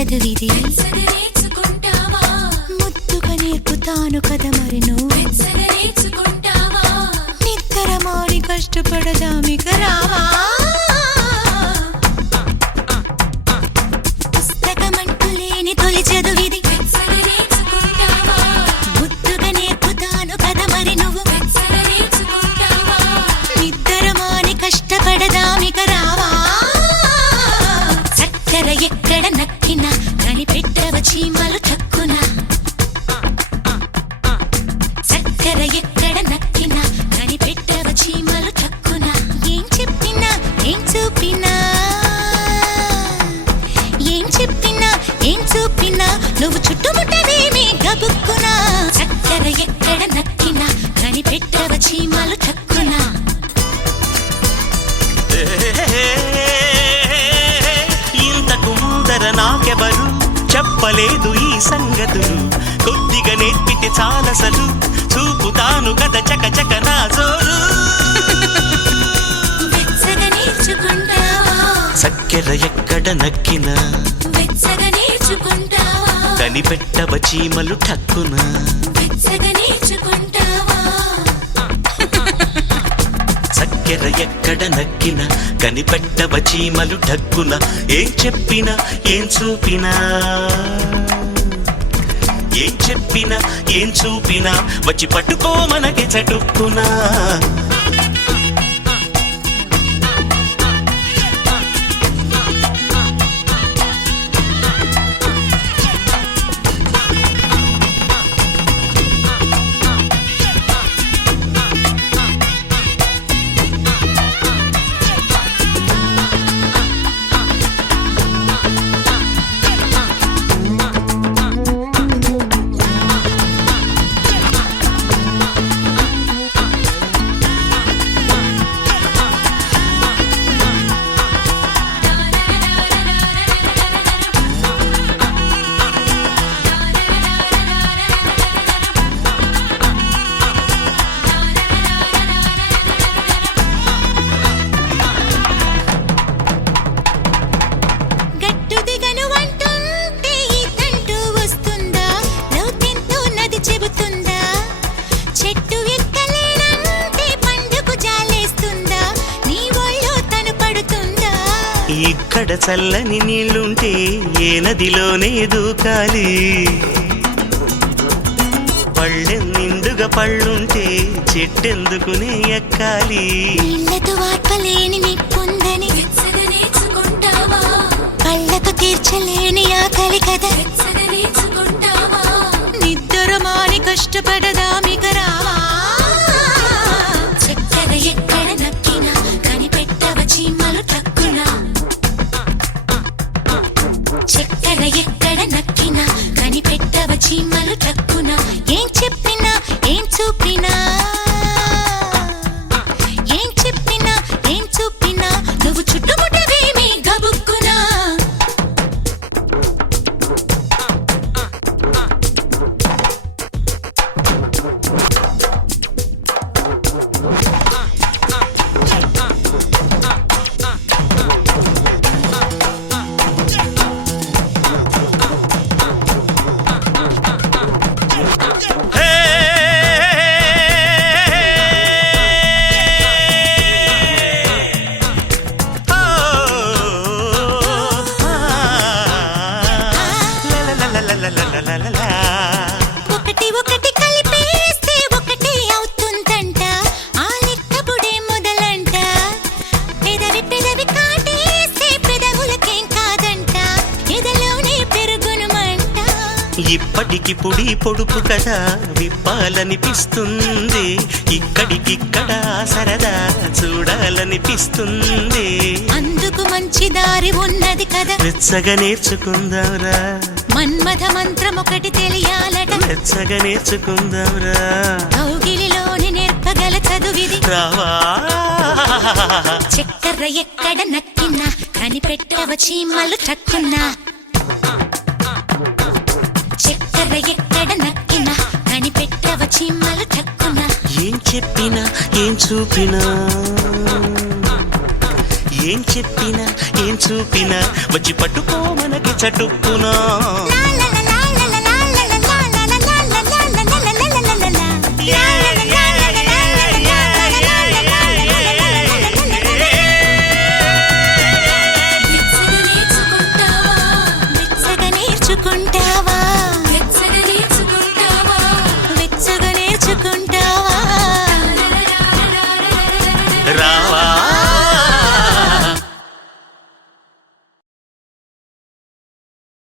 చదువిది ముద్దుగా నేర్పుతాను కదా మరి నువ్వు నిద్ర మారి కష్టపడదామిక రావా పుస్తకమంటూ లేని తొలి చదువిది ముద్దుగా నేర్పుతాను కదా మరి నువ్వు నిద్ర మాని కష్టపడదామిక రావా చక్కెర ఎక్కడ నక్కినా కనిపెట్టవ చీమలు తక్కున చక్కెర ఎక్కడ నక్కినా కనిపెట్టవ చీమలు తక్కున ఏం చెప్పినా ఏం చూపినా ఏం చెప్పినా ఏం చూపినా నువ్వు చుట్టుముట్టవేమి గబుక్కునా చక్కెర ఎక్కడ నక్కినా కనిపెట్టవ చీమలు తక్కున ఇంతకు ముందర నాకెవరు చెప్పలేదు ఈ సంగతులు కొద్దిగా నేర్పితే చాలసలు చూపుతాను కదా చక చక నా జోరు వెచ్చగా నేర్చుకుంటావా చక్కెర ఎక్కడ నక్కినా వెచ్చగా నేర్చుకుంటావా కనిపెట్టవ చీమలు ఠక్కున వెచ్చగా నేర్చుకుంటావా చక్కెర ఎక్కడ నక్కినా కనిపెట్టవ చీమలు ఠక్కున ఏం చెప్పినా ఏం చూపినా ఏం చెప్పినా ఏం చూపినా వచ్చి పట్టుకో మనకి చటుక్కునా గట్టు దిగను అంటుంటే ఈ తంటూ వస్తుందా లోతెంతో నది చెబుతుందా చెట్టు ఎక్కలేనంటే పండుకు జాలేస్తుందా నీ ఒళ్ళో తను పడుతుందా ఇక్కడ చల్లని నీళ్లుంటే ఏ నదిలోనే దూకాలి పళ్ళెం నిండుగా పళ్ళుంటే చెట్టెందుకునే ఎక్కాలి నీళ్లతో వార్పలేని నిప్పుందని వెచ్చగా నేర్చుకుంటావా కళ్ళకు తీర్చలేని ఆకలి కదా వెచ్చగా నేర్చుకుంటావా నిద్ర మాని కష్టపడదామిక రావా చక్కెర ఎక్కడ నక్కినా కనిపెట్టవ చీమలు తక్కున చక్కెర ఎక్కడ నక్కినా కనిపెట్టవ చీమలు తక్కున ఏం చెప్పినా ఏం చూపినా ఏం చెప్పినా ఏం చూపినా నువ్వు చుట్టుముట్టవేమి గబుక్కునా ఒకటి ఒకటి కలిపేస్తే ఒకటి అవుతుందంట ఆ లెక్కపుడే మొదలంట పెదవి పెదవి కాటేస్తే పెదవులకేం కాదంట ఎదలోనే పెరుగును మంట ఇప్పటికిప్పుడి పొడుపు కదా విప్పాలనిపిస్తుంది ఇక్కడికిక్కడ సరదా చూడాలనిపిస్తుంది అందుకు మంచి దారి ఉన్నది కదా వెచ్చగా నేర్చుకుందాంరా మన్మథ మంత్రం ఒకటి తెలియాలట వెచ్చగా నేర్చుకుందాంరా కౌగిలిలోని నేర్పగల చదువిది రావా చక్కెర ఎక్కడ నక్కినా కనిపెట్టవ చీమలు తక్కున్నా చక్కెర ఎక్కడ నక్కినా కనిపెట్టవ చీమలు తక్కున్నా ఏం చెప్పినా ఏం చూపినా ఏం ఏం చెప్పినా ఏం చూపినా వచ్చి పట్టుకో మనకి చటుక్కునా